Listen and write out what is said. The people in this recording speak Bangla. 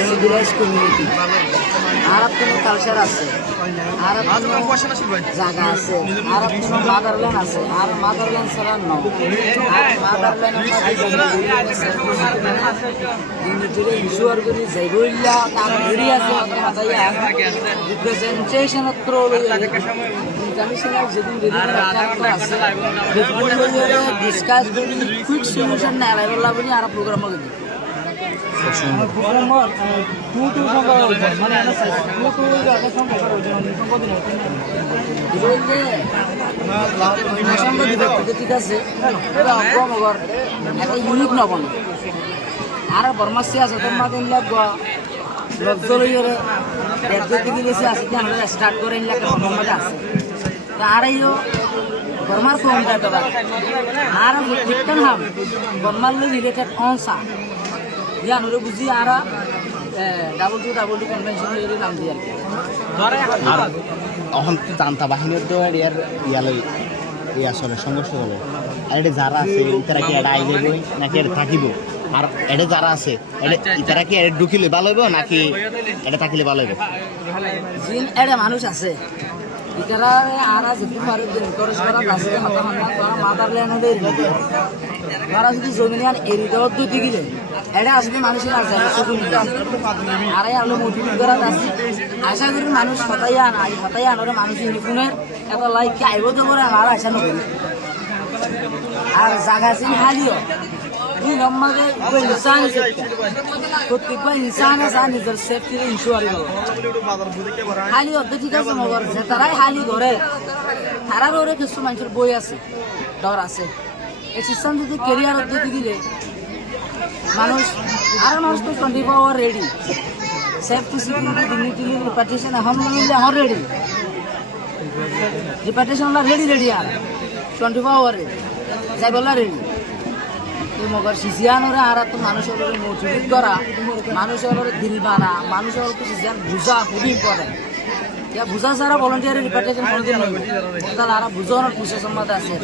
সিভিলাইজ কমিউনিটি আর কোনো কালচার আছে আর জায়গা আছে আর কোনো মাদারল্যান্ড আছে আর মাদারল্যান্ড ছাড়া ন আর মাদারল্যান্ড ইস্যুয়ার করি যেগুলা কাম ধরি আছে রিপ্রেজেন্টেশন ইন্টারন্যাশনাল যেদিন আছে ডিসকাস করি কুইক সলিউশন না আলাইলা বলি আর প্রোগ্রাম করে দিই প্রোগ্রামত টু সংখ্যা মানে টু সংখ্যা ঠিক আছে অগ্রমগর একটা ইউনিক নবন আর বর্মাসি আছে তোমার দিন লাগব লজ্জলইরে দেখতে গেছে আছে কি আমরা স্টার্ট করে নিলে একটা মধ্যে আছে আরইও বর্মার কমটা তো আর ঠিকঠাক হাম বর্মার রিলেটেড অনসা ইয়া নরে বুঝি আর ডাবল টু কনভেনশনের নাম দিয়ে আর এখন তো জান্তা বাহিনীর তো ইয়ার ইয়ালে এই আসলে সংঘর্ষ হলো আর এটা যারা আছে তারা কি এটা আইলে গই নাকি এটা থাকিব আর এটা যারা আছে তারা কি এটা ঢুকিলে ভালো হইব নাকি এটা থাকিলে ভালো হইব জিন এটা মানুষ আছে ইতারা আর যেতে পারে যে এনকারেজ করা রাস্তা হাতা হান্না তারা মাদারল্যান্ডে এরিয়ে তারা যদি জমিনিয়ান এরি দেওয়ার দুটি গিলে এটা আসলে মানুষের আর যাবে সুযোগ আর আলো মোটিভেট করা আছে আশা করি মানুষ হতাই আনরে মানুষ ইউনিফর্মের এত লাইক কি আইব তো করে আমার আশা নকরি আর জায়গা ছিল হালিও এই নম্বরে ইনসান প্রত্যেকবার ইনসান আছে নিজের সেফটির ইনশিওর করো হালি অর্ধে ঠিক আছে মগর যে তারাই হালি ধরে তারার ওরে কিছু মানুষের বই আছে ডর আছে এই সিস্টেম যদি কেরিয়ার অর্ধে দিলে মানুষ তো 24 hour ready safety security dignity repartition আলহামদুলিল্লাহ হর রেডি রিপার্টিশন রেডি আর 24 আওয়ার যাই বললা রেডি মগর সিজিয়ানোরে আর তো মানুষের মোটিভেট করা মানুষের দিল বানা মানুষের সিজিয়ান বুঝা খুবই ইম্পর্টেন্ট ইয়া বুঝা ছাড়া ভলেন্টিয়ারি রিপার্টিশন কোনোদিন নয় তাহলে আর বুঝানোর প্রসেস আমাদের আছে